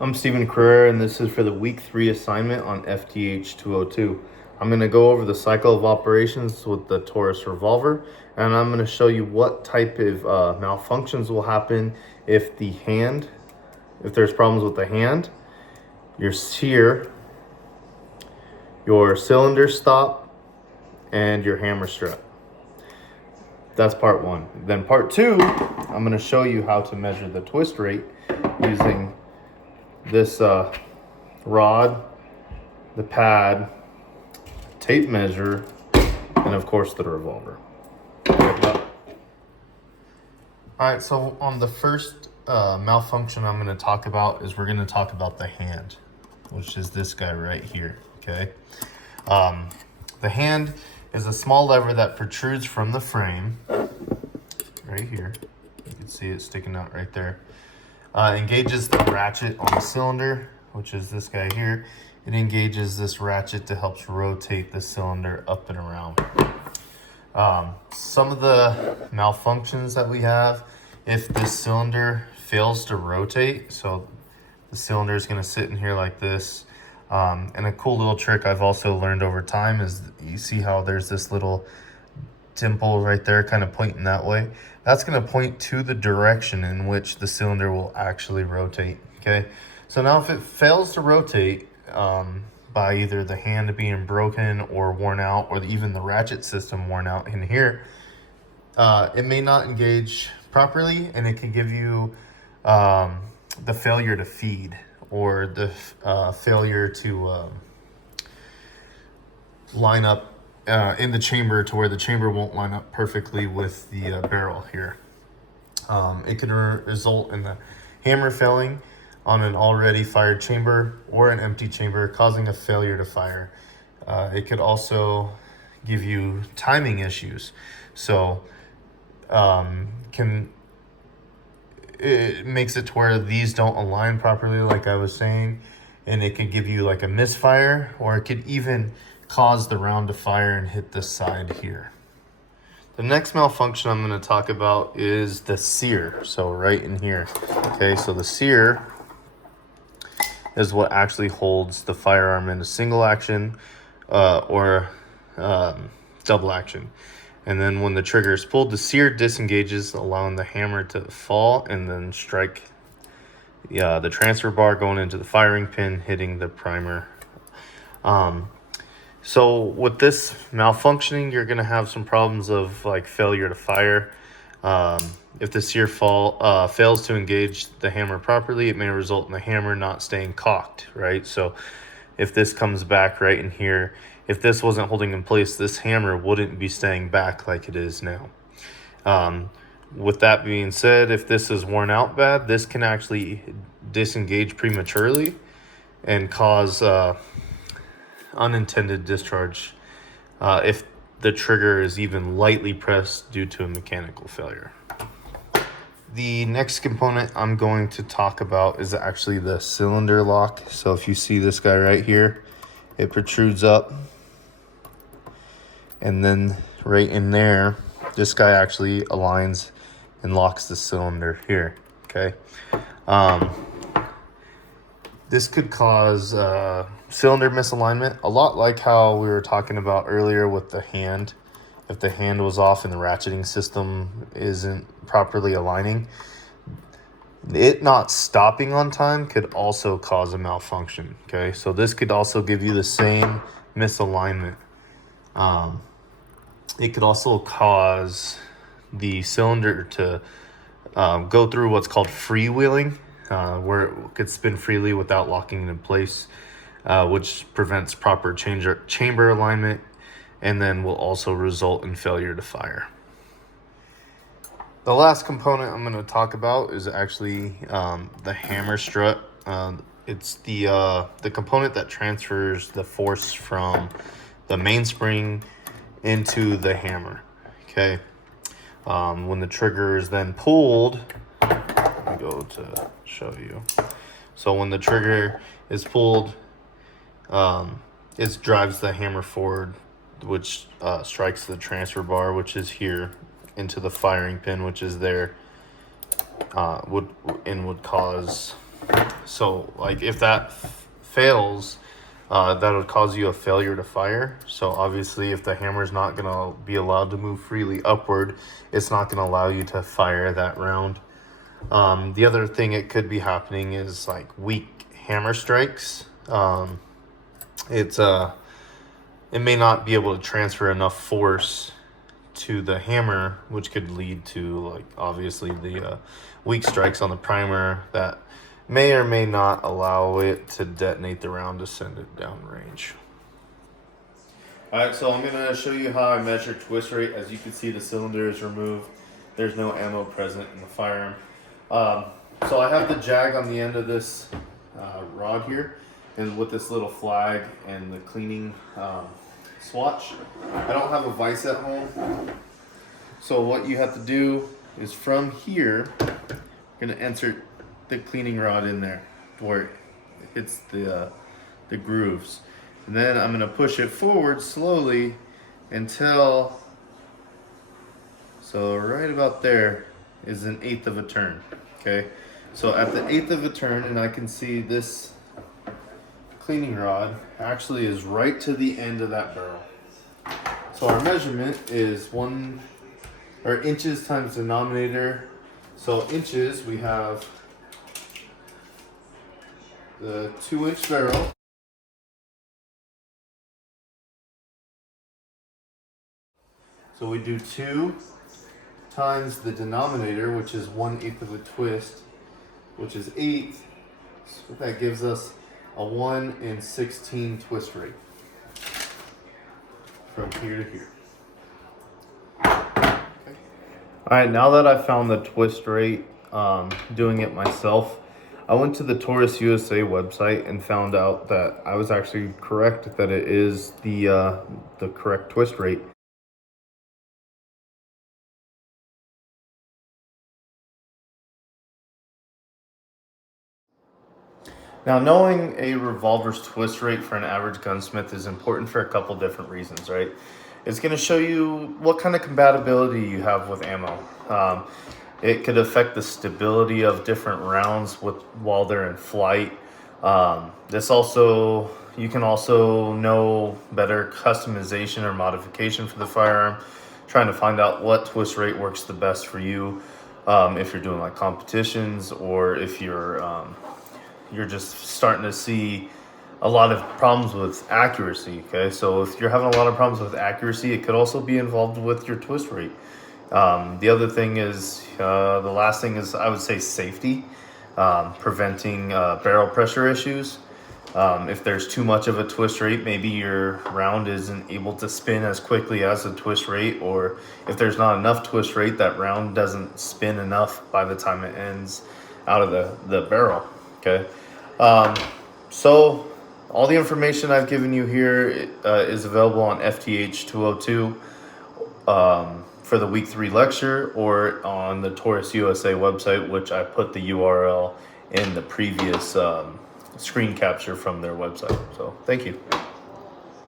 I'm Stephen Carrera, and this is for the week 3 assignment on FTH 202. I'm going to go over the cycle of operations with the Taurus revolver, and I'm going to show you what type of malfunctions will happen if there's problems with the hand, your sear, your cylinder stop, and your hammer strut. That's part 1. Then part 2, I'm going to show you how to measure the twist rate using this rod, the pad, tape measure, and of course the revolver. Alright, so on the first malfunction I'm going to talk about is we're going to talk about the hand, which is this guy right here, okay? The hand is a small lever that protrudes from the frame, right here. You can see it sticking out right there. Engages the ratchet on the cylinder, which is this guy here. It engages this ratchet to help rotate the cylinder up and around. Some of the malfunctions that we have, if this cylinder fails to rotate, so the cylinder is going to sit in here like this. And a cool little trick I've also learned over time is you see how there's this little dimple right there kind of pointing that way. That's going to point to the direction in which the cylinder will actually rotate. Okay, so now if it fails to rotate by either the hand being broken or worn out, or even the ratchet system worn out in here, it may not engage properly, and it can give you the failure to feed, or the failure to line up in the chamber, to where the chamber won't line up perfectly with the barrel here. It could result in the hammer failing on an already fired chamber or an empty chamber, causing a failure to fire. It could also give you timing issues. So it makes it to where these don't align properly, like I was saying, and it could give you like a misfire, or it could even cause the round to fire and hit the side here. The next malfunction I'm going to talk about is the sear. So right in here. Okay, so the sear is what actually holds the firearm in a single action or double action. And then when the trigger is pulled, the sear disengages, allowing the hammer to fall and then strike the transfer bar going into the firing pin, hitting the primer. So with this malfunctioning, you're going to have some problems of like failure to fire. If the sear fails to engage the hammer properly, it may result in the hammer not staying cocked, right? So if this comes back right in here, if this wasn't holding in place, this hammer wouldn't be staying back like it is now. With that being said, if this is worn out bad, this can actually disengage prematurely and cause unintended discharge if the trigger is even lightly pressed due to a mechanical failure. The next component I'm going to talk about is actually the cylinder lock. So if you see this guy right here, it protrudes up, and then right in there, this guy actually aligns and locks the cylinder here. Okay, this could cause cylinder misalignment, a lot like how we were talking about earlier with the hand. If the hand was off and the ratcheting system isn't properly aligning, it not stopping on time could also cause a malfunction. Okay, so this could also give you the same misalignment. It could also cause the cylinder to go through what's called freewheeling, where it could spin freely without locking it in place, which prevents proper chamber alignment, and then will also result in failure to fire. The last component I'm going to talk about is actually the hammer strut. It's the component that transfers the force from the mainspring into the hammer. Okay, when the trigger is then pulled, let me go to show you. So when the trigger is pulled, it drives the hammer forward, which strikes the transfer bar, which is here, into the firing pin, which is there, would cause So like if that fails, that would cause you a failure to fire. So obviously if the hammer is not gonna be allowed to move freely upward, it's not gonna allow you to fire that round. The other thing it could be happening is like weak hammer strikes. It may not be able to transfer enough force to the hammer, which could lead to like obviously the weak strikes on the primer that may or may not allow it to detonate the round to send it downrange. All right, so I'm gonna show you how I measure twist rate. As you can see, the cylinder is removed. There's no ammo present in the firearm. So I have the jag on the end of this rod here, and with this little flag and the cleaning swatch. I don't have a vise at home, so what you have to do is from here, you're gonna insert the cleaning rod in there where it hits the grooves, and then I'm gonna push it forward slowly until, so right about there is 1/8 of a turn. Okay, so at the 1/8 of a turn, and I can see this cleaning rod actually is right to the end of that barrel. So our measurement is inches times denominator. So inches, we have the 2-inch barrel. So we do 2 times the denominator, which is 1/8 of a twist, which is 8. So that gives us a 1 in 16 twist rate from here to here. Okay. All right, now that I found the twist rate, doing it myself, I went to the Taurus USA website and found out that I was actually correct, that it is the correct twist rate. Now, knowing a revolver's twist rate for an average gunsmith is important for a couple different reasons, right? It's going to show you what kind of compatibility you have with ammo. It could affect the stability of different rounds while they're in flight. You can also know better customization or modification for the firearm, trying to find out what twist rate works the best for you. If you're doing like competitions, or if you're just starting to see a lot of problems with accuracy. Okay, so if you're having a lot of problems with accuracy, it could also be involved with your twist rate. The other thing is, the last thing is, I would say, safety, preventing barrel pressure issues. If there's too much of a twist rate, maybe your round isn't able to spin as quickly as the twist rate, or if there's not enough twist rate, that round doesn't spin enough by the time it ends out of the barrel. Okay, so all the information I've given you here is available on FTH 202 for the week 3 lecture, or on the Taurus USA website, which I put the URL in the previous screen capture from their website. So thank you.